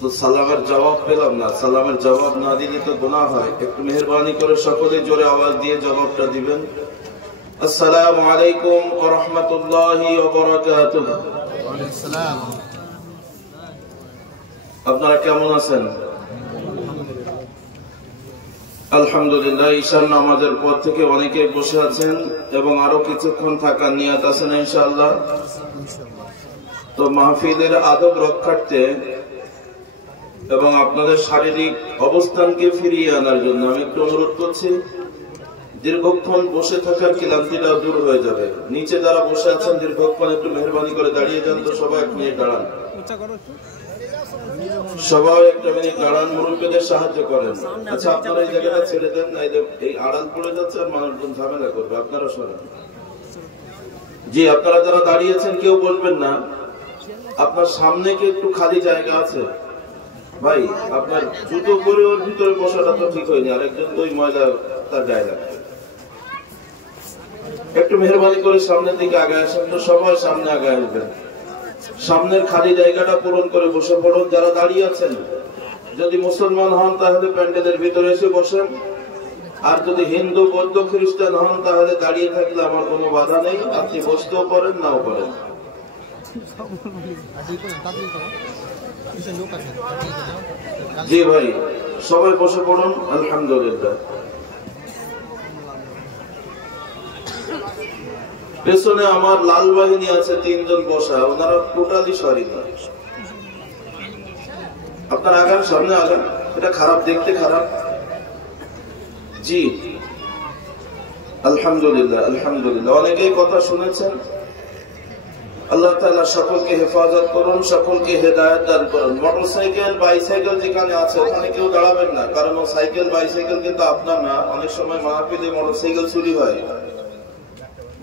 তো সালামের জবাব পেলাম না। সালামের জবাব না দিলে তো গুনাহ হয়। একটু মেহেরবানি করে সকলে জোরে আওয়াজ দিয়ে জবাবটা দিবেন। আসসালামু আলাইকুম ওয়া রাহমাতুল্লাহি ওয়া বারাকাতুহু। ওয়া আলাইকুম আসসালাম। আপনারা কেমন আছেন? আলহামদুলিল্লাহ। ঈশার নামাজের পর থেকে অনেকে বসে আছেন এবং আরো কিছুক্ষণ থাকার নিয়ত আছেন ইনশাআল্লাহ। তো মাহফিলের আদব রক্ষার্থে এবং আপনাদের শারীরিক অবস্থানকে ফিরিয়ে আনার জন্য আমি একটু অনুরোধ করছি, দীর্ঘক্ষণ বসে থাকার ক্লান্তিটা দূর হয়ে যাবে। নিচে যারা বসে আছেন দীর্ঘক্ষণ একটু মেহরবানি করে দাঁড়িয়ে যান। তো সবাই এক মিনিট দাঁড়ান, সবাই একটা মিনিট দাঁড়ান, মুরব্বীদের সাহায্য করেন। আচ্ছা, আপনারা এই জায়গাটা ছেড়ে দেন, এই আড়াল পড়ে যাচ্ছে আর মানুষজন ঝামেলা করবে, আপনারা সরেন। জি, আপনারা যারা দাঁড়িয়েছেন কেউ বলবেন না। আপনার সামনে কি একটু খালি জায়গা আছে? ভাই, আপনার জুতো করে ওর ভিতরে বসাটা তো ঠিক হয়নি, আরেকজন তো ওই ময়লা তার গায়ে লাগবে। একটু মেহরবানি করে সামনের দিকে আগায় আসেন। তো সবাই সামনে আগায় আসবেন, সামনের খালি জায়গাটা পূরণ করে বসে পড়ুন। যারা দাঁড়িয়ে আছেন, যদি মুসলমান হন তাহলে প্যান্ডেলের ভিতরে এসে বসেন, আর যদি হিন্দু বৌদ্ধ খ্রিস্টান হন তাহলে দাঁড়িয়ে থাকলে আমার কোনো বাধা নেই, আপনি বসতেও পারেন নাও পারেন। জি ভাই, সবাই বসে পড়ুন। আলহামদুলিল্লাহ। পেছনে আমার লাল বাহিনী আছে, 3 জন বসা, ওনারা টোটালি সরি না। আপনার আগান, সামনে আগান, এটা খারাপ, দেখতে খারাপ। জি আলহামদুলিল্লাহ, আলহামদুলিল্লাহ। অনেকেই কথা শুনেছেন। আল্লাহ তাআলা সকলকে হেফাজত করুন, সকলকে হেদায়েত দান করুন। মোটরসাইকেল বাইসাইকেল যেখানে আছে ওখানে কেউ দাঁড়াবেন না, কারণ ও সাইকেল বাইসাইকেল কিন্তু আপনার না। অনেক সময় মাহফিলে মোটরসাইকেল চুরি হয়,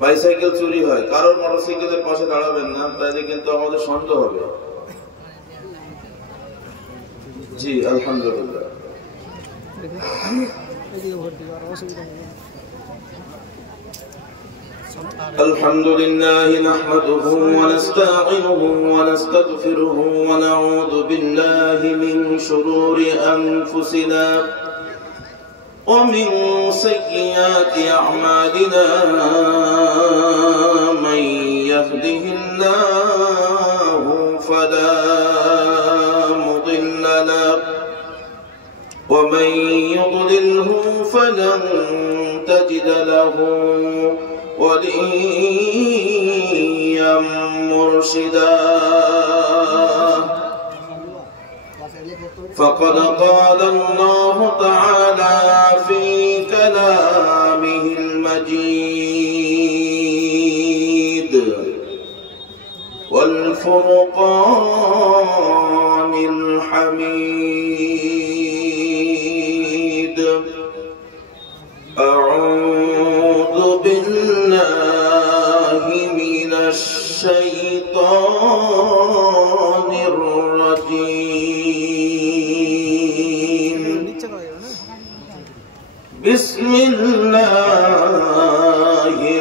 বাইসাইকেল চুরি হয়। কারোর মোটরসাইকেলের পাশে দাঁড়াবেন না, তাইলে কিন্তু আমাদের সন্দেহ হবে। জি আলহামদুলিল্লাহ। الحمد لله نحمده ونستعينه ونستغفره ونعوذ بالله من شرور أنفسنا ومن سيئات أعمالنا، من يهده الله فلا مضل له ومن يضلله فلن تجد له وليا مرشدا. فقد قال الله تعالى في كلامه المجيد والفرقان الحميد: أعوذ بالله من الشيطان الرجيم. بسم الله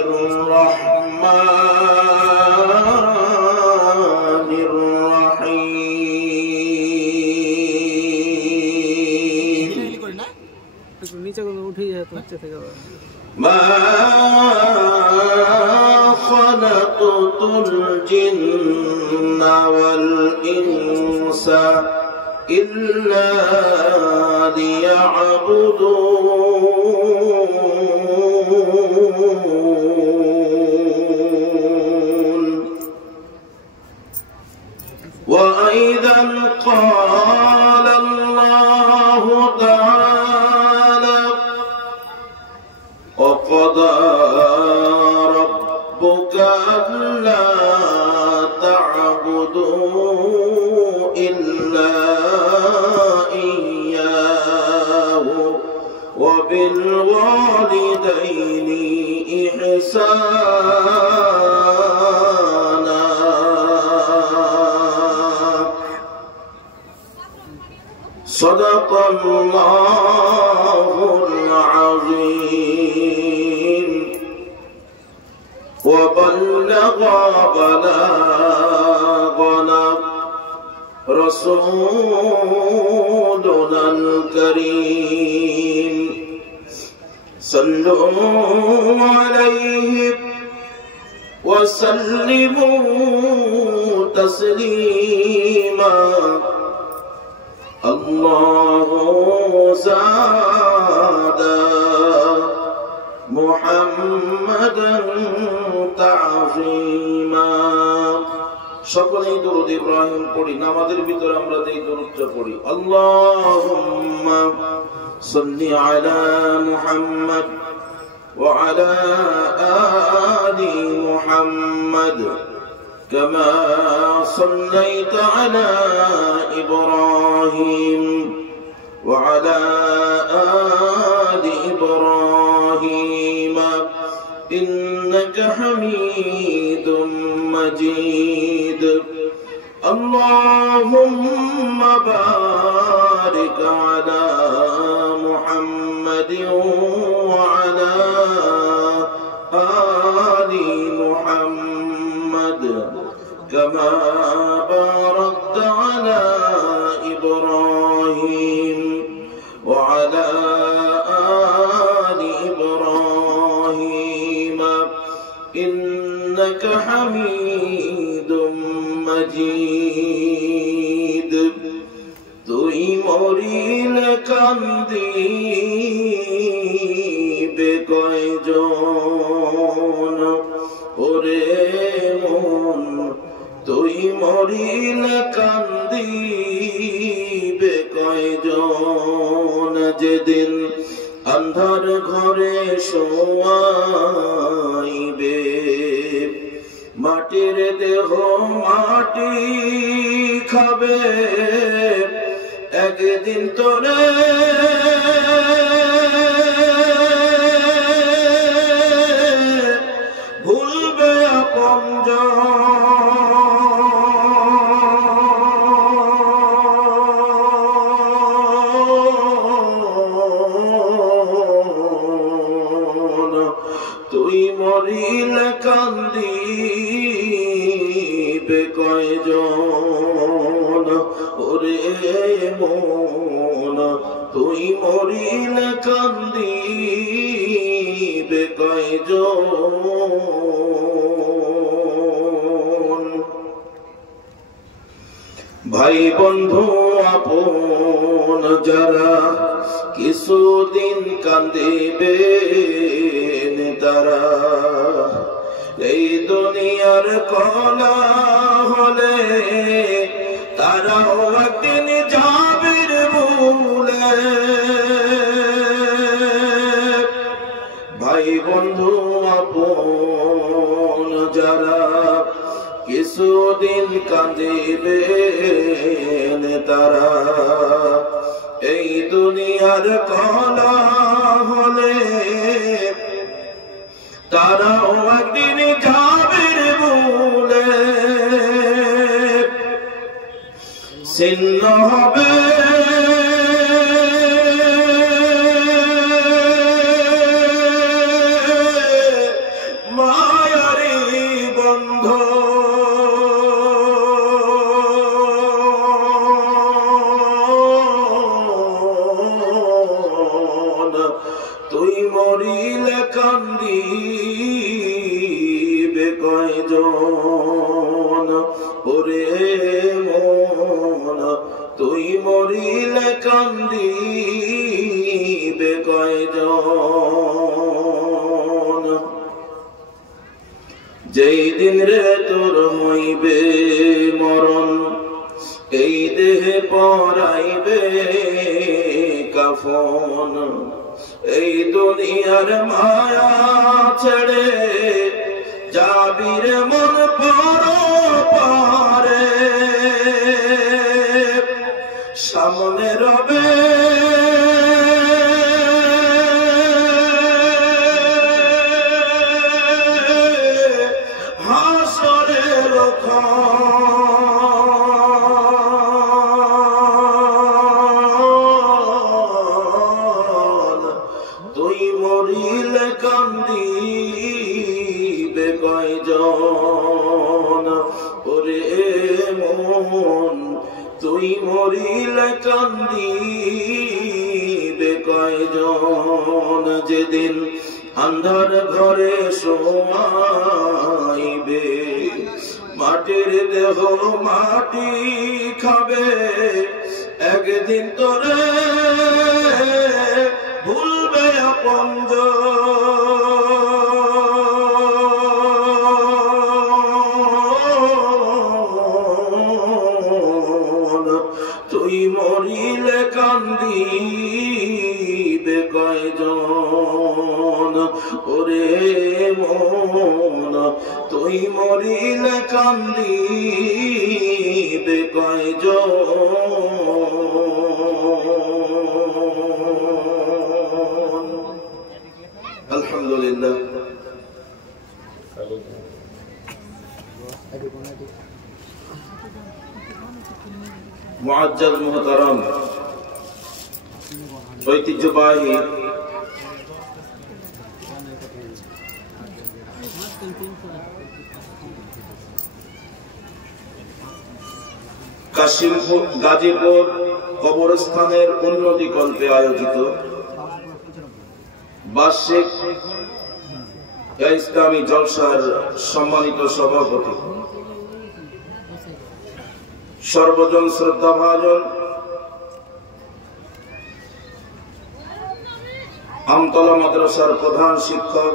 الرحمن الرحيم. ما خلقت الجن والإنس إلا ليعبدون. وأيضا قال الله تعالى: وقضى ربك ألا تعبدوا إلا إياه وبالوالدين إحسانا. صدق الله العظيم وبلغ بلاغنا رسولنا الكريم صلوا عليه وسلموا تسليما الله زاد محمدا تعظيما সকলেই দরুদ ইব্রাহিম পড়ি নামাজের ভিতরে আমরা এই দরুদটা পড়ি আল্লাহুম্মা সাল্লি আলা মুহাম্মদ ওয়া আলা আলি মুহাম্মদ কামা সাল্লাইতা আলা ইব্রাহিম ওয়া আলা আলি ইব্রাহিম ইন্নাকা হামিদুম مجيد اللهم بارك على محمد وعلى آل محمد كما باركت على إبراهيم وعلى آل إبراهيم إنك حميد مجيد তুই মরিলে কান্দিবে কয়জন ওরে মন তুই মরিলে কান্দিবে কয়জন যেদিন अंधार घरे शोआइबे माटिर देह माटी खाबे एक दिन तोरे भूलबे अपनजन মরিলে কান্দিবে কয়জন ওরে মন তুই মরিলে কান্দিবে কয়জন ভাই বন্ধু আপন যারা কিছুদিন কান্দিবে তারা এই দুনিয়ার কলা হলে তারাও একদিন যাবে ভুলে ভাই বন্ধু আপন যারা কিছুদিন কাঁদিবে তারা এই দুনিয়ার কলা হলে তারাও একদিন যাবে ভুলে ছিন্ন হবে মায়ারি বন্ধ তুই মরিলে কান্দিবে কয়জন ওরে মন তুই মরিলে কান্দিবে কয়জন যেই দিন রে তোর হইবে মরণ এই দেহে পরাইবে কাফন এই দুনিয়ার মায়া ছেড়ে যাবির মন পরপারে সামনে রবে হাসরের তুই মরিলে কান্দিবে কয়জন ওরে মন মরিলে কান্দিবে কয়জন, যেদিন আন্ধার ঘরে শোয়াইবে, মাটির দেহ মাটি খাবে, একদিন তোরে ভুলবে আপনজন। তুই মরিলে কান্দিবে কয়জন, ওরে মন তুই মরিলে কান্দিবে কয়জন। আলহামদুলিল্লাহ। মুআজ্জাজ মুহতারাম, ঐতিহ্যবাহী কাশিমপুর গাজীপুর কবরস্থানের উন্নতি কল্পে আয়োজিত বার্ষিক ইসলামী জলসার সম্মানিত সভাপতি, সর্বজন শ্রদ্ধাভাজন আমতলা মাদ্রাসার প্রধান শিক্ষক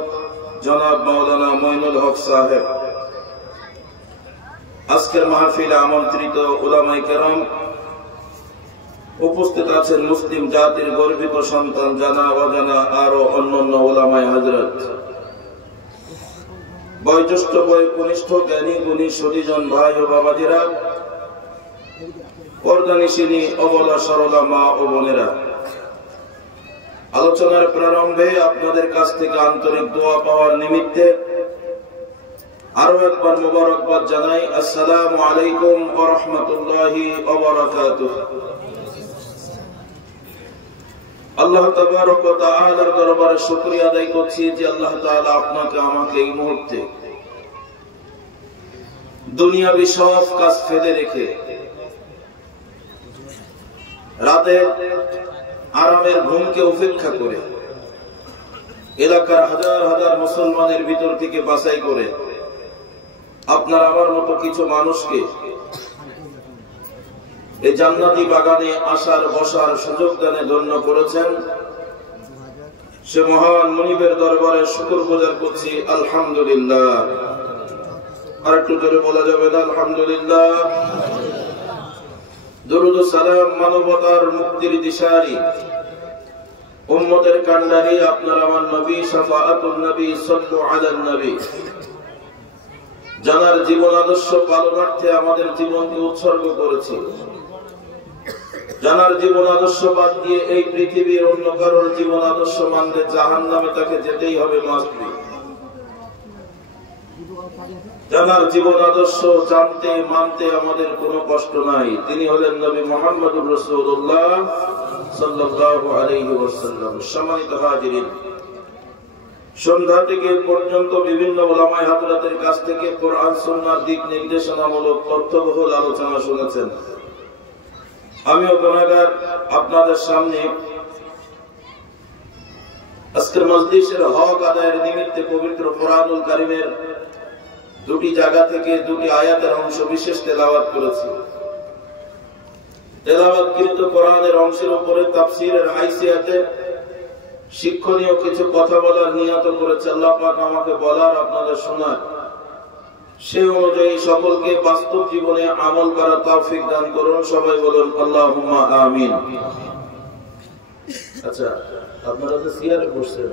জনাব মাওলানা মঈনুল হক সাহেব, আজকের মাহফিলে আমন্ত্রিত উলামায়ে কেরাম, উপস্থিত আছেন মুসলিম জাতির গর্বিত সন্তান জানা অজানা আরো অন্যান্য উলামায়ে হযরত, বয়োজ্যেষ্ঠ বয়োকনিষ্ঠ জ্ঞানী গুণী সতীজন ভাই ও বাবাজিরা, পর্দানিশিনী অবলা সরলা মা ও বোনেরা, আলোচনার প্রারম্ভে আপনাদের কাছ থেকে আন্তরিক দোয়া পাওয়ার নিমিত্তে আরো একবার মুবারকবাদ জানাই। আসসালামু আলাইকুম ওয়া রাহমাতুল্লাহি ওয়া বারাকাতুহু। আল্লাহ তাবারক ওয়া তাআলার দরবারে শুকরিয়া আদায় করছি যে আল্লাহ তাআলা আপনাকে আমাকে এই মুহূর্তে দুনিয়াবি সব কাজ ফেলে রেখে রাতে আরামের ঘুমকে উপেক্ষা করে এলাকার হাজার হাজার মুসলমানের ভিতর থেকে বাছাই করে আপনার আমার মতো কিছু মানুষকে এই জান্নাতি বাগানে আসার বসার সুযোগ দানে ধন্য করেছেন। সে মহান মুনিবের দরবারে শুকরগুজার করছি, আলহামদুলিল্লাহ। আর একটু জোরে বলা যাবে না আলহামদুলিল্লাহ। দরুদ ও সালাম মানবতার মুক্তির দিশারি, উম্মতের কান্ডারি আপনার আমার নবী শাফাআতুন নবী সাল্লু আলান নবী, জানার জীবন আদর্শ পালনার্থে আমাদের জীবনকে উৎসর্গ করেছি। জানার জীবন আদর্শ বাদ দিয়ে এই পৃথিবীর অন্য কারোর জীবন আদর্শ মানলে জাহান্নামে তাকে যেতেই হবে মাস্তি। জানার জীবন আদর্শ জানতে মানতে আমাদের কোনো কষ্ট নাই। তিনি হলেন নবী মুহাম্মদুর রাসূলুল্লাহ সাল্লাল্লাহু আলাইহি ওয়াসাল্লাম। সম্মানিত হাজিরিন, সন্ধ্যা থেকে পর্যন্ত বিভিন্ন উলামায়ে হযরতের কাছ থেকে কোরআন সুন্নাহর দিক নির্দেশনামূলক তথ্যবহুল আলোচনা শুনেছেন। আমিও গুনাহগার আপনাদের সামনে আজকের মজলিসের হক আদায়ের নিমিত্তে পবিত্র কোরআনুল কারীমের দুটি জায়গা থেকে দুটি আয়াতের অংশ বিশেষ তেলাওয়াত করেছি। তেলাওয়াতকৃত কোরআনের অংশের উপরে তাফসীরের হাইসিয়াতে শিক্ষণীয় কিছু কথা বলার নিয়ত করেছে আল্লাহ পাক আমাকে বলার, আপনাদের শোনার। সেই অনুযায়ী সকলকে বাস্তব জীবনে আমল করার তৌফিক দান করুন। সবাই বলুন আল্লাহুম্মা আমিন। আচ্ছা, আপনারা তো চেয়ারে বসছেন,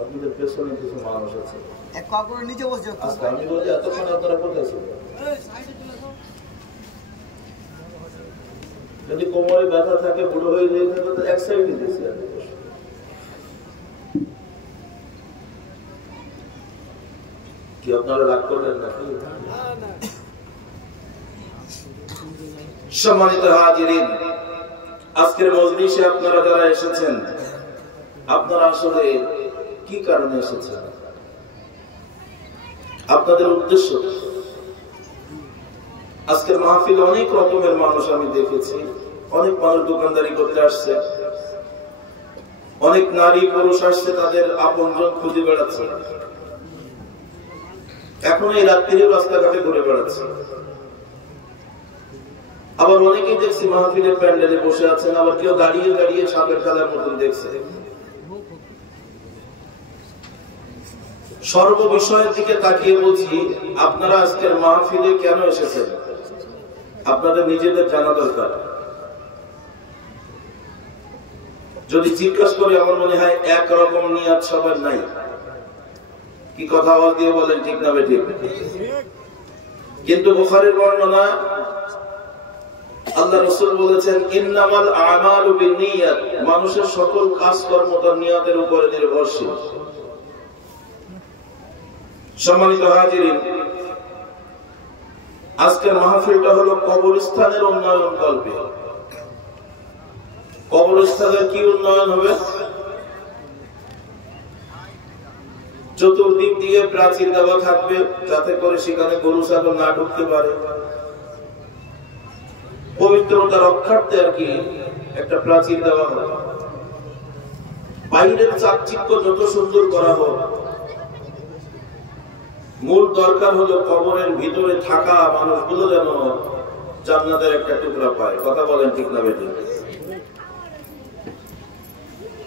আপনাদের পেছনে কিছু মানুষ আছে, এক কাপড়ের নিচে বসে আছে। আমি বলি এতক্ষণ আপনারা কোথায় ছিলেন? যদি কোমরে ব্যথা থাকে, বুড়ো হয়ে যায় থাকে, তো এক সাইডে দিয়েছি। কি আপনারা রাগ করলেন নাকি? সম্মানিত হাজিরিন, আজকের মজলিসে আপনারা যারা এসেছেন, আপনারা আসলে কি কারণে এসেছেন? আপনাদের উদ্দেশ্য? আজকের মাহফিলে অনেক রকমের মানুষ আমি দেখেছি। অনেক মানুষ দোকানদারি করতে আসছে, অনেক নারী পুরুষ আসছে, তাদের আপনজন খুঁজে বেড়াচ্ছে, এখন এই রাত্রিও রাস্তাঘাটে ঘুরে বেড়াচ্ছে। আবার অনেকেই দেখছি মাহফিলের প্যান্ডেলে বসে আছেন, আবার কেউ দাঁড়িয়ে দাঁড়িয়ে সাপের খেলার মতন দেখছে। সর্ব বিষয়ের দিকে তাকিয়ে বলছি, আপনারা আজকের মাহফিলে কেন এসেছেন আপনাদের নিজেদের জানা দরকার। যদি জিজ্ঞাসা করি, আমার মনে হয় একরকম নিয়াত সবার নাই। কি কথা আওয়াজ দিয়ে বলেন, ঠিক না বেঠিক? কিন্তু বুখারীর বর্ণনা, আল্লাহ রাসূল বলেছেন, ইন্নামাল আমালু বিন্নিয়াত, মানুষের সকল কাজকর্ম তার নিয়তের উপরে নির্ভরশীল। সম্মানিত হাজিরিন, আজকের মাহফিলটা হলো কবরস্থানের উন্নয়ন কল্পে। কবরস্থানের কি উন্নয়ন হবে? চতুর্দিক দিয়ে প্রাচীর দেওয়া থাকবে, যাতে করে সেখানে গরু ছাগল না ঢুকতে পারে। পবিত্রতা রক্ষার্থে আর কি একটা প্রাচীর দেওয়া হবে। বাইরের চাকচিক্য যত সুন্দর করা হোক, মূল দরকার হলো কবরের ভিতরে থাকা মানুষগুলো যেন জান্নাতের একটা টুকরা পায়। কথা বলেন, ঠিক না বেঠিক?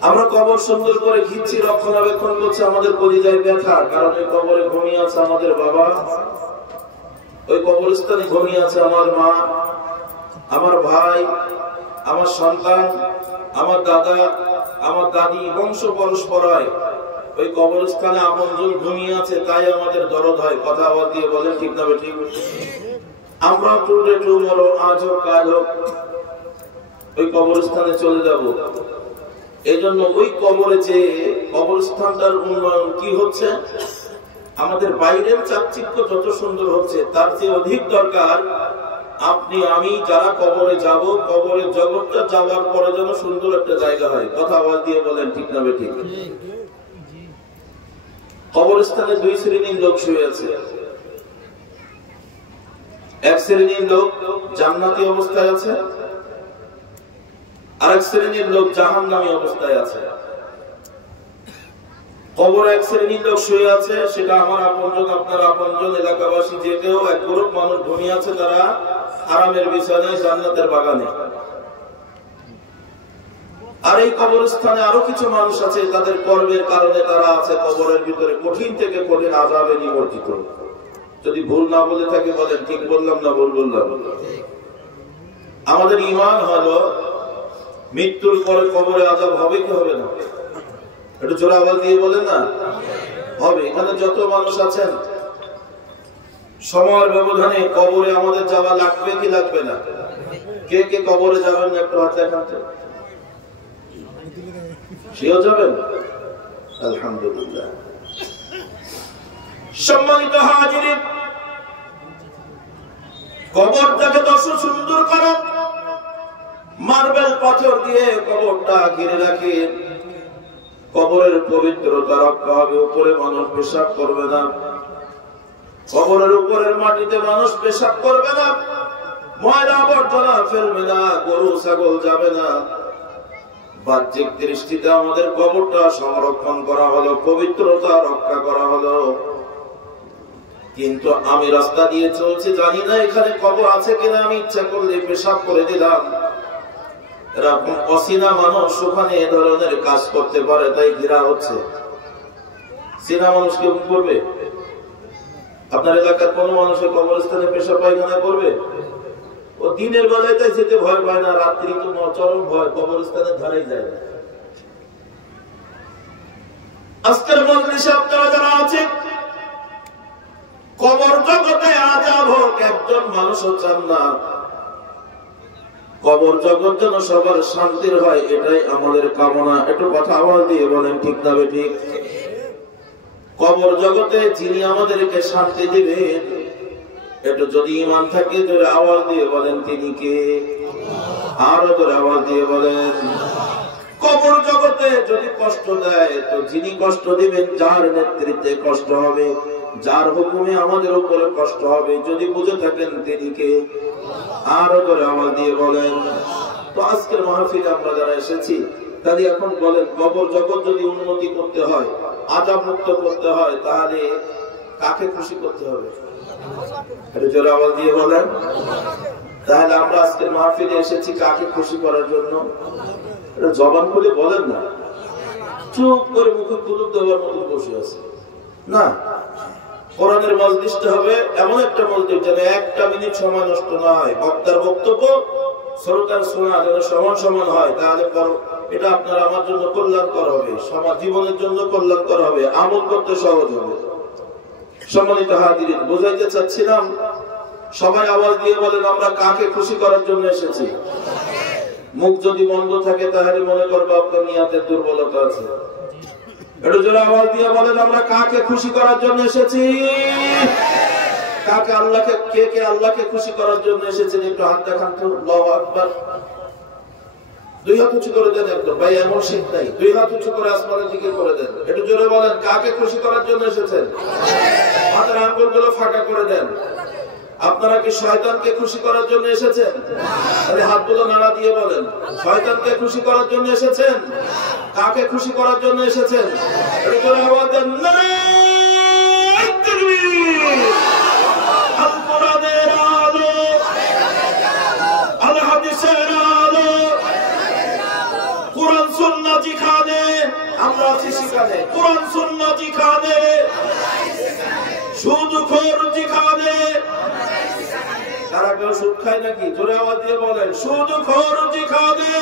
আমরা কবর সুন্দর করে ঘিরছি, রক্ষণাবেক্ষণ করছে, আমাদের কলিজায় ব্যথা, কারণ ওই কবরে ঘুমিয়ে আছে আমাদের বাবা, ওই কবরস্থানে ঘুমিয়ে আছে আমার মা, আমার ভাই, আমার সন্তান, আমার দাদা, আমার দাদি, বংশ পরস্পরায় ওই কবরস্থানে আপনজন ঘুমিয়ে আছে, তাই আমাদের দরদ হয়। কথা আওয়াজ দিয়ে বলেন, ঠিক না বেঠিক? আমরা টুডে টুমরো, আজ হোক কাল হোক ওই কবরস্থানে চলে যাব। এই জন্য ওই কবরে যে কবরস্থানটার উন্নয়ন কি হচ্ছে, আমাদের বাইরের চাকচিক্য যত সুন্দর হচ্ছে, তার চেয়ে অধিক দরকার আপনি আমি যারা কবরে যাব, কবরের জগৎটা যাওয়ার পরে যেন সুন্দর একটা জায়গা হয়। কথা আওয়াজ দিয়ে বলেন, ঠিক না বেঠিক? কবরস্থানে দুই শ্রেণীর লোক শুয়ে আছে। এক শ্রেণীর লোক জান্নাতি অবস্থায় আছে, আরেক শ্রেণীর লোক জাহান্নামী অবস্থায় আছে। কবর এক শ্রেণীর লোক শুয়ে আছে, সেটা আমার আপনজন, আপনার আপনজন, এলাকাবাসী, যে কেউ এক গ্রুপ মানুষ ঘুমিয়ে আছে, তারা আরামের বিছানায় জান্নাতের বাগানে। আর এই কবরস্থানে আরো কিছু মানুষ আছে, তাদের কর্মের কারণে তারা আছে কবরের ভিতরে কঠিন থেকে কঠিন আযাবে নিমজ্জিত। যদি ভুল না বলে থাকে বলেন, ঠিক বললাম না ভুল বললাম? আমাদের ঈমান হলো মৃত্যুর পরে কবরে আযাব হবে কি হবে না? একটু জোরে আওয়াজ দিয়ে বলেন না, হবে। এখানে যত মানুষ আছেন, সময়ের ব্যবধানে কবরে আমাদের যাওয়া লাগবে কি লাগবে না? কে কে কবরে যাবেন না একটু হাত দেখান তো। সেও যাবেন? আলহামদুলিল্লাহ। সম্মানিত হাজিরিন, কবরটাকে দশ সুন্দর করো, মার্বেল পাথর দিয়ে কবরটা ঘিরে রাখে। কবরের পবিত্রতা রক্ষা হবে, উপরে মানুষ পেশাব করবে না, কবরের উপরের মাটিতে মানুষ পেশাব করবে না, ময়লা আবর্জনা ফেলবে না, গরু ছাগল যাবে না। বাহ্যিক দৃষ্টিতে আমাদের কবরটা সংরক্ষণ করা হলো, পবিত্রতা রক্ষা করা হলো। কিন্তু আমি রাস্তা দিয়ে চলছি, জানি না এখানে কবর আছে কিনা, আমি ইচ্ছা করলে পেশাব করে দিলাম। এরকম অচেনা মানুষ ওখানে এ ধরনের কাজ করতে পারে, তাই ঘেরা হচ্ছে। চেনা মানুষ কেউ করবে? আপনার এলাকার কোন মানুষের কবরস্থানে পেশাব পায়খানা করবে? ও দিনের বেলায় তাই যেতে ভয় পায় না, রাত্রি তো চরম ভয়, কবরস্থানের ধারেই যায় না। আজকের মজলিসে আপনারা যারা আছেন, কবর জগতে আযাব হোক, একজন মানুষও চান না। কবর জগৎ যেন সবার শান্তির হয়, এটাই আমাদের কামনা। একটু কথা আওয়াজ দিয়ে বলেন, ঠিক না বেঠিক? কবর জগতে যিনি আমাদেরকে শান্তি দিবেন, একটু যদি ঈমান থাকে জোরে আওয়াজ দিয়ে বলেন, তিনি কে? আরো জোরে আওয়াজ দিয়ে বলেন। কবর জগতে যদি কষ্ট দেয়, তো যিনি কষ্ট দিবেন, যার নেতৃত্বে কষ্ট হবে, যার হুকুমে আমাদের উপরে কষ্ট হবে, যদি বুঝে থাকেন তিনি কে? আরো করে আওয়াজ দিয়ে বলেন। তো আজকের মাহফিলে আমরা যারা এসেছি, তাহলে এখন বলেন, কবর জগৎ যদি উন্নতি করতে হয়, আযাব মুক্ত করতে হয়, তাহলে কাকে খুশি করতে হবে? একটু জোরে আওয়াজ দিয়ে বলেন। তাহলে আমরা আজকের মাহফিলে এসেছি কাকে খুশি করার জন্য? এটা জবান খুলে বলেন না, চুপ করে মুখে কুলুপ দেওয়ার মতো বসে আছে না। কোরআনের মজলিসটা হবে এমন একটা মজলিস যেন একটা মিনিট সময় নষ্ট না হয়, বক্তার বক্তব্য শ্রোতার শোনা যেন সমান সমান হয়। তাহলে এটা আপনার আমার জন্য কল্যাণকর হবে, সমাজ জীবনের জন্য কল্যাণকর হবে, আমল করতে সহজ হবে। সম্মানিত হাজিরিন, বোঝাইতে চাচ্ছিলাম, সবাই আওয়াজ দিয়ে বলেন আমরা কাকে খুশি করার জন্য এসেছি। মুখ যদি বন্ধ থাকে তাহলে মনে করবো আপনার নিয়াতের দুর্বলতা আছে। একটু জোরে আওয়াজ দিয়ে বলেন আমরা কাকে খুশি করার জন্য এসেছি। কাকে আল্লাহকে, কে আল্লাহকে খুশি করার জন্য এসেছেন একটু হাত দেখান তো। আল্লাহু আকবার। দুই হাত উঁচু করে দেন একদম, ভাই এমন শীত নাই, দুই হাত উঁচু করে আসমানের দিকে করে দেন। একটু জোরে বলেন কাকে খুশি করার জন্য এসেছেন। হাতের আঙ্গুলগুলো ফাঁকা করে দেন। আপনারা কি শয়তানকে খুশি করার জন্য এসেছেন? তাহলে হাতগুলো নাড়া দিয়ে বলেন শয়তানকে খুশি করার জন্য এসেছেন। কাকে খুশি করার জন্য এসেছেন? একটু জোরে আওয়াজ দেন নারায়ে তাকবীর। আল কোরআনের আলো, আল হাদিসের আলো, কোরআন সুন্নাহ যেখানে আমরা আছি সেখানে, কোরআন সুন্নাহ যেখানে, সুদখোর যেখানে। তারা কেউ সুদ খায় নাকি? জোরে আওয়াজ দিয়ে বলেন সুদখোর যেখানে,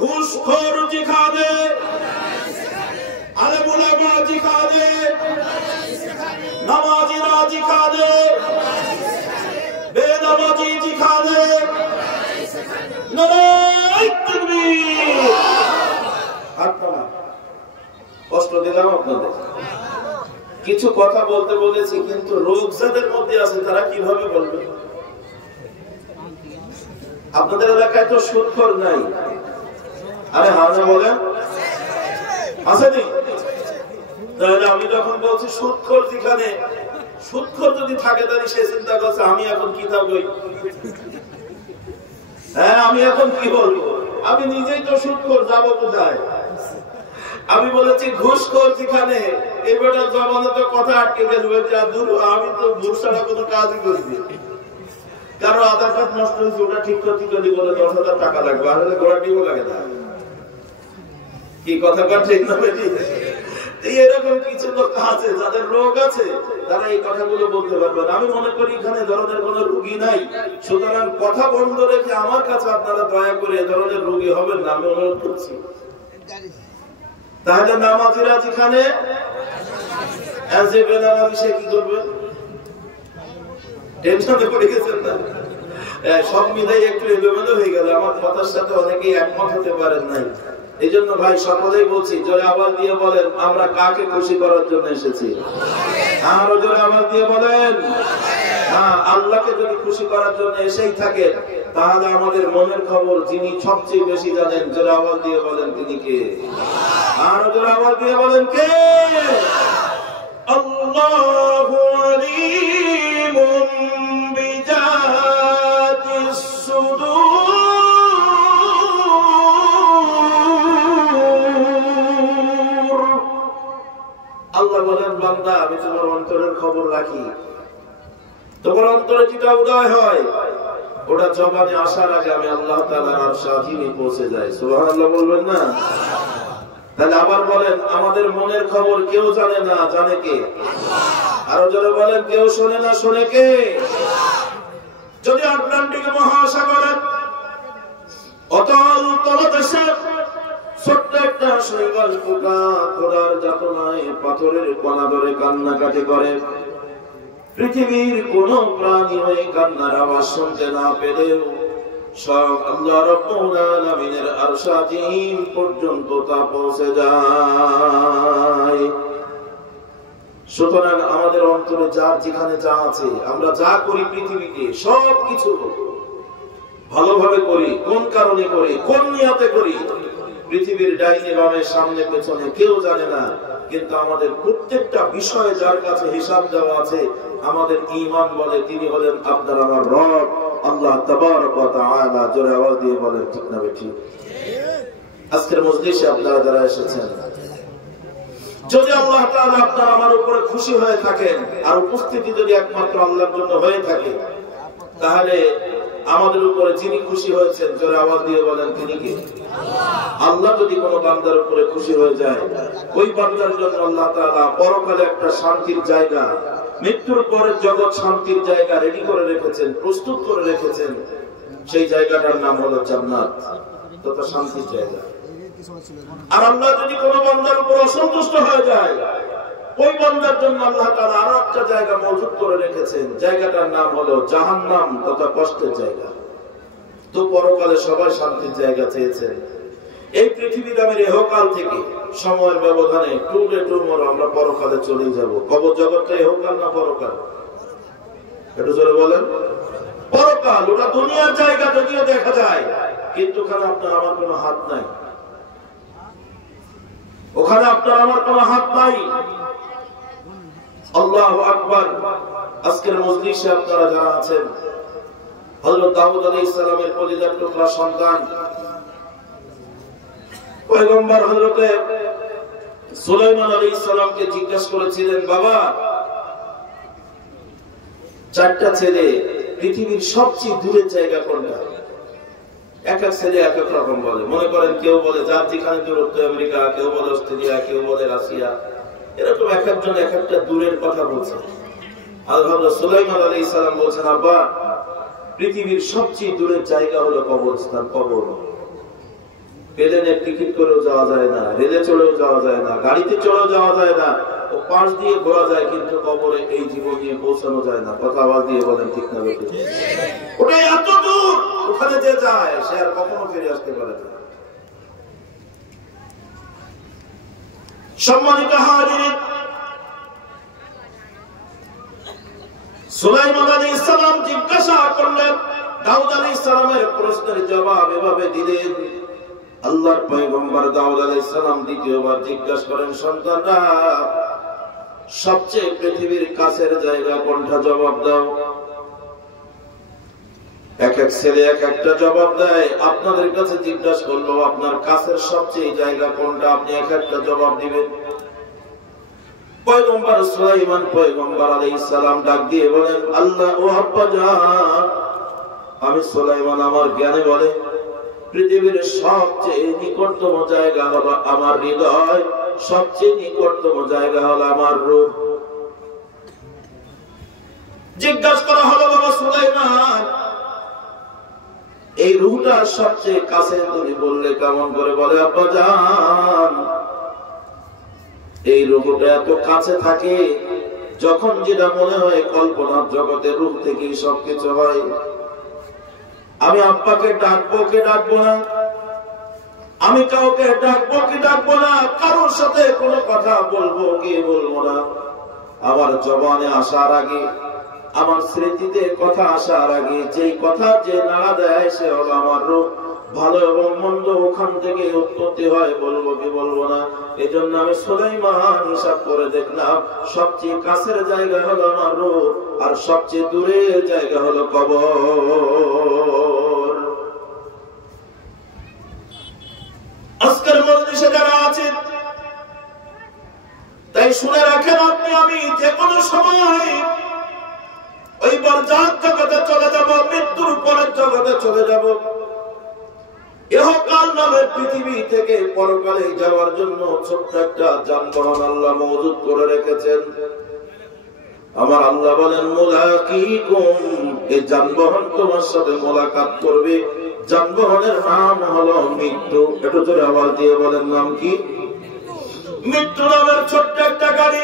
ঘুষখোর যেখানে, আলেম উলামা যেখানে, নামাজিরা যেখানে, বেনামাজি যেখানে, নারায়ে তাকবীর। আপনারা কষ্ট দিলাম আপনাদের। কিছু কথা বলতে বলেছি, কিন্তু রোগ যাদের মধ্যে আছে তারা কিভাবে বলবে? আপনাদের এলাকায় তো সুদখোর নাই। আরে হ্যাঁ বলেন আসেনি? তাহলে আমি যখন বলছি সুদখোর যেখানে, সুদখোর যদি থাকে তাহলে সে চিন্তা করছে আমি এখন কি থাকবই। হ্যাঁ আমি এখন কি বলবো? আমি নিজেই তো সুদখোর, যাবো কোথায়? আমি বলেছি ঘুষখোর যেখানে, এবারে জমানো তো কথা আটকে গেল। আমি তো ঘুষ ছাড়া কোনো কাজই করিনি। কারো আধার কার্ড নষ্ট হয়েছে, ওটা ঠিক করতে গেলে বলে 10,000 টাকা লাগবে, আসলে ঘোরাটিও লাগে না। কি কথা ঠিক না? এরকম কিছু লোক আছে যাদের রোগ আছে, তারা এই কথাগুলো বলতে পারবে না। আমি মনে করি এখানে ধরনের কোন রোগী নাই, সুতরাং কথা বন্ধ রেখে আমার কাছে আপনারা দয়া করে এ ধরনের রোগী হবেন না, আমি অনুরোধ করছি। তাহলে নামাজিরা যেখানে, বেনামাজি সে কি করবে? টেনশনে পড়ে গেছেন না? সব মিলাই একটু এলোমেলো হয়ে গেল। আমার কথার সাথে অনেকেই একমত হতে পারেন নাই। এই জন্য ভাই সকলেই বলছি, জোরে আওয়াজ দিয়ে বলেন আমরা কাকে খুশি করার জন্য এসেছি। আরো জোরে আওয়াজ দিয়ে বলেন হ্যাঁ, আল্লাহকে যদি খুশি করার জন্য এসেই থাকে, তাহলে আমাদের মনের খবর যিনি সবচেয়ে বেশি জানেন, জোরে আওয়াজ দিয়ে বলেন তিনি কে? আরো জোরে আওয়াজ দিয়ে বলেন কে? আল্লাহু আলিমুন বিজাতিস সুদূর। আল্লাহ বলেন বান্দা আমি তোমার অন্তরের খবর রাখি। তোমার অন্তরে যেটা উদয় হয় ওটা জবানে আসার আগে আমি আল্লাহ তাআলার আরশে আজিমে পৌঁছে যায়। সুবহানাল্লাহ বলবেন না? তাহলে আবার বলেন আমাদের মনের খবর কেউ জানে না, জানে কে? আরো জোরে বলেন কেউ শোনে না, শোনে কে? যদি আটলান্টিক মহাসাগরের অতল তলদেশে ছোট্ট একটা শৈবাল পোকা খোদার যাতনায় পাথরের কণা ধরে কান্নাকাটি করে, পৃথিবীর কোন প্রাণী হয়ে কান্নার আওয়াজ শুনতে না পেলেও সব আল্লাহ রাব্বুল আলামিনের আরশ আজিম পর্যন্ত তা পৌঁছে যায়। সুতরাং আমাদের অন্তরে যার যেখানে যা আছে, আমরা যা করি পৃথিবীতে সবকিছু ভালোভাবে করি, কোন কারণে করি, কোন নিয়তে করি, পৃথিবীর ডাইনে বামে সামনে পেছনে কেউ জানে না। কিন্তু আমাদের প্রত্যেকটা বিষয়ে যার কাছে হিসাব দেওয়া আছে, আমাদের ঈমান বলে তিনি হলেন আপনার আমার রব আল্লাহ তাবারক ওয়া তাআলা। জোরে আওয়াজ দিয়ে বলেন ঠিক না ঠিক? আজকের মজলিসে আপনারা যারা এসেছেন, যদি আল্লাহ তাআলা আপনার আমার উপরে খুশি হয়ে থাকেন আর উপস্থিতি যদি একমাত্র আল্লাহর জন্য হয়ে থাকে, তাহলে আমাদের উপরে যিনি খুশি হয়েছেন, জোরে আওয়াজ দিয়ে বলেন তিনি কে? আল্লাহ যদি কোনো বান্দার উপরে খুশি হয়ে যায়, ওই বান্দার জন্য আল্লাহ তাআলা পরকালে একটা শান্তির জায়গা, মৃত্যুর পরের জগৎ শান্তির জায়গা রেডি করে রেখেছেন, প্রস্তুত করে রেখেছেন। সেই জায়গাটার নাম হলো জান্নাত, তথা শান্তির জায়গা। আর আল্লাহ যদি কোনো বান্দার উপর অসন্তুষ্ট হয়ে যায়, ওই বান্দার জন্য আল্লাহ তাআলা আরো একটা জায়গা মজুদ করে রেখেছেন, জায়গাটার নাম হলো জাহান্নাম, তথা কষ্টের জায়গা। তো পরকালে সবাই শান্তির জায়গা চেয়েছেন। এই পৃথিবী নামের ইহকাল থেকে সময়ের ব্যবধানে টুরে টুমর আমরা পরকালে চলে যাব। কবর জগৎটা ইহকাল না পরকাল? একটু জোরে বলেন। পরকাল, ওটা দুনিয়ার জায়গা যদিও দেখা যায়, কিন্তু ওখানে আপনার আমার কোনো হাত নাই। ওখানে আপনার আমার কোনো হাত নাই। আল্লাহু আকবার। আজকের মজলিসে আপনারা যারা আছেন, হযরত দাউদ আলাইহিস সালামের কলিজার টুকরা সন্তান পয়গম্বর হযরত সুলাইমান আলাইহিস সালামকে জিজ্ঞাসা করেছিলেন, বাবা, চারটা ছেলে, পৃথিবীর সবচেয়ে দূরের জায়গা কোনটা? এক এক ছেলে এক এক রকম বলে। মনে করেন কেউ বলে যার যেখানে দূরত্ব আমেরিকা, কেউ বলে অস্ট্রেলিয়া, কেউ বলে রাশিয়া, এরকম এক একজন এক একটা দূরের কথা বলছে। আর হযরত সুলাইমান আলাইহিস সালাম বলছেন, আব্বা, পৃথিবীর সবচেয়ে দূরের জায়গা হলো কবরস্থান, কবর। প্লেনে টিকিট করেও যাওয়া যায় না, রেলে চড়েও যাওয়া যায় না, গাড়িতে চড়েও যাওয়া যায় না, ও পাশ দিয়ে ঘোরা যায়, কিন্তু কবরে এই জীবন নিয়ে পৌঁছানো যায় না। কথা আওয়াজ দিয়ে বলেন ঠিক না বেঠিক? ওটা এত দূর, ওখানে যে যায় সে আর কখনো ফিরে আসতে পারে না। সম্মানিত হাজিরিন, সুলাইমান আলাইহিস সালাম জিজ্ঞাসা করলেন, দাউদ আলাইহিস সালামের প্রশ্নের জবাব এভাবে দিলেন। আল্লাহর পয়গম্বর দাউদ আলাইহিস সালাম দ্বিতীয়বার জিজ্ঞাসা করেন, সন্তানরা, সবচেয়ে পৃথিবীর কাছের জায়গা কোনটা? জবাব দাও। এক এক ছেলে এক একটা জবাব দেয়। আপনাদের কাছে জিজ্ঞাসা করলো, আপনার কাছের সবচেয়ে জায়গা কোনটা? আপনি এক একটা জবাব দিবেন। পয়গম্বর সুলাইমান পয়গম্বর আলাইহিস সালাম ডাক দিয়ে বলেন, আল্লাহ ও আব্বা জান, আমি সুলাইমান আমার জ্ঞানে বলে পৃথিবীর সবচেয়ে নিকটতম জায়গা হলো আমার হৃদয়, সবচেয়ে নিকটতম জায়গা হলো আমার রূহ। জিজ্ঞাসা করা হলো, বাবা সুলাইমান, এই রূহটা সবচেয়ে কাছে তুমি বললে কেমন করে? বলে, আব্বা জান, এই রূহটা এত কাছে থাকে, যখন যেটা মনে হয় কল্পনার জগতে রূহ থেকেই সবকিছু হয়। আমি আব্বাকে ডাকবো কি ডাকবো না, আমি কাউকে ডাকবো কি ডাকবো না, কারোর সাথে কোনো কথা বলবো কি বলবো না, আমার জবানে আসার আগে, আমার স্মৃতিতে কথা আসার আগে যেই কথা যে নাড়া দেয় সে হলো আমার রূহ। ভালো এবং মন্দ ওখান থেকে উৎপত্তি হয়, বলবো কি বলবো না। এই জন্য আমি সুলাইমান হিসাব করে দেখলাম, সবচেয়ে কাছের জায়গা হলো আমার রূহ, আর সবচেয়ে দূরের জায়গা হলো কবর। আজকের মজলিসে যারা আছেন, তাই শুনে রাখেন, আপনি আমি যে কোনো সময় ওই বরজাত জগতে চলে যাব, মৃত্যুর পরের জগতে চলে যাব। ইহকাল নামের পৃথিবী থেকে পরকালে যাওয়ার জন্য ছোট্ট একটা যানবাহন আল্লাহ মজুদ করে রেখেছেন। আমার আল্লাহ বলেন, মুলাকিকুম, এই যানবাহন তোমার সাথে মোলাকাত করবে। যানবাহনের নাম হলো মৃত্যু। একটু জোরে আওয়াজ দিয়ে বলেন, নাম কি? মৃত্যু নামের ছোট্ট একটা গাড়ি,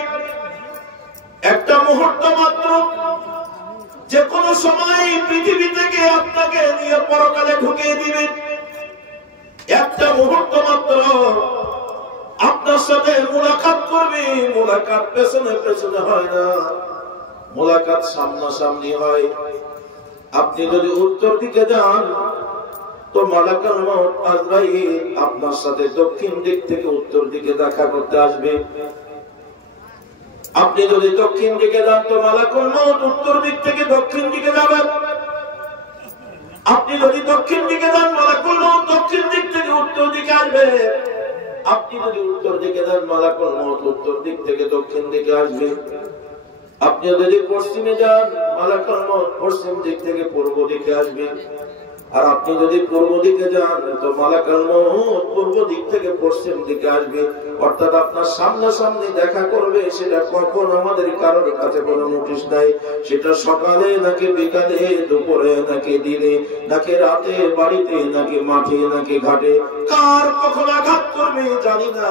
একটা মুহূর্ত মাত্র, যে কোনো সময় পৃথিবী থেকে আপনাকে নিয়ে পরকালে ঢুকিয়ে দিবে। একটা মুহূর্ত মাত্র আপনার সাথে মোলাকাত করবে। মোলাকাত পেছনে পেছনে হয় না, মোলাকাত সামনাসামনি হয়। আপনি যদি উত্তর দিকে যান তো মালাকুল মউত আজরাইল আপনার সাথে দক্ষিণ দিক থেকে উত্তর দিকে দেখা করতে আসবে। আপনি যদি দক্ষিণ দিকে যান তো মালাকুল মউত উত্তর দিক থেকে দক্ষিণ দিকে যাবেন। আপনি যদি দক্ষিণ দিকে যান মালাকুল মউত দক্ষিণ দিক থেকে উত্তর দিকে আসবে। আপনি যদি উত্তর দিকে যান মালাকুল মউত উত্তর দিক থেকে দক্ষিণ দিকে আসবে। আপনি যদি পশ্চিমে যান মালাকুল মউত পশ্চিম দিক থেকে পূর্ব দিকে আসবে। আর আপনি যদি পূর্ব দিকে যান তো মালাকুল মউত পূর্ব দিক থেকে পশ্চিম দিকে আসবে। অর্থাৎ আপনার সামনাসামনি দেখা করবে। সেটা কখন আমাদের কারোর কাছে কোনো নোটিশ নাই। সেটা সকালে নাকি বিকালে, দুপুরে নাকি দিনে, নাকি রাতে, বাড়িতে নাকি মাঠে নাকি ঘাটে, কার কখন আঘাত করবে জানি না।